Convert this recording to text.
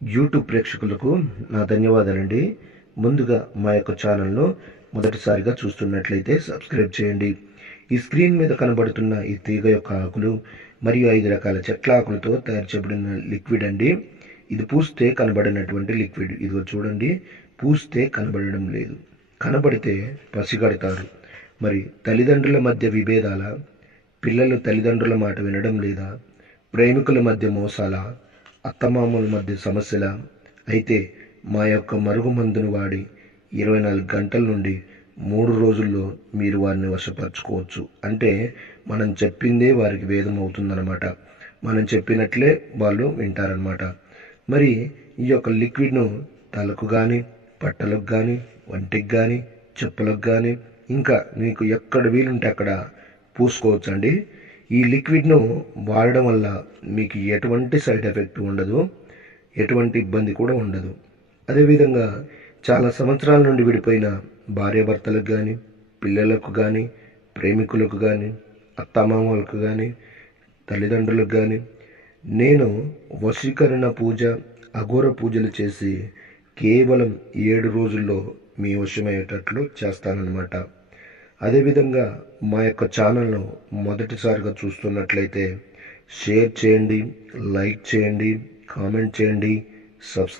YouTube ప్రేక్షకులకు నా ధన్యవాదాలండి. ముందుగా మా యొక్క ఛానల్ను మొదటిసారిగా చూస్తున్నట్లయితే సబ్స్క్రైబ్ చేయండి. ఈ స్క్రీన్ మీద కనబడుతున్న ఈ తీగ యొక్క ఆకులు మరియు 5 రకాల చెట్ల ఆకులతో తయారు చేయబడిన లిక్విడ్ అండి. ఇది పూస్తే కనబడినటువంటి లిక్విడ్. ఇదిగో చూడండి, పూస్తే కనబడడం లేదు, కనబడితే పసిగడతారు. మరి తల్లిదండ్రుల మధ్య విభేదాల, పిల్లలు తల్లిదండ్రుల మాట వినడం లేదా, ప్రేమికుల మధ్య మోసాల, అత్తమామల మధ్య సమస్యల, అయితే మా యొక్క మరుగుమందును వాడి 24 గంటల నుండి 3 రోజుల్లో మీరు వారిని వశపరచుకోవచ్చు. అంటే మనం చెప్పిందే వారికి వేదం అవుతుందన్నమాట. మనం చెప్పినట్లే వాళ్ళు వింటారనమాట. మరి ఈ యొక్క లిక్విడ్ను తలకు కానీ, బట్టలకు కానీ, వంటికి కానీ, చెప్పులకు కానీ, ఇంకా మీకు ఎక్కడ వీలుంటే అక్కడ పూసుకోవచ్చండి. ఈ లిక్విడ్ను వాడడం వల్ల మీకు ఎటువంటి సైడ్ ఎఫెక్ట్ ఉండదు, ఎటువంటి ఇబ్బంది కూడా ఉండదు. అదేవిధంగా చాలా సంవత్సరాల నుండి విడిపోయిన భార్యాభర్తలకు కానీ, పిల్లలకు కానీ, ప్రేమికులకు కానీ, అత్తమామలకు కానీ, తల్లిదండ్రులకు కానీ నేను వశీకరణ పూజ, అఘోర పూజలు చేసి కేవలం 7 రోజుల్లో మీ వశమయ్యేటట్లు చేస్తానన్నమాట. అదేవిధంగా మా యొక్క ఛానల్ను మొదటిసారిగా చూస్తున్నట్లయితే షేర్ చేయండి, లైక్ చేయండి, కామెంట్ చేయండి, సబ్స్క్రైబ్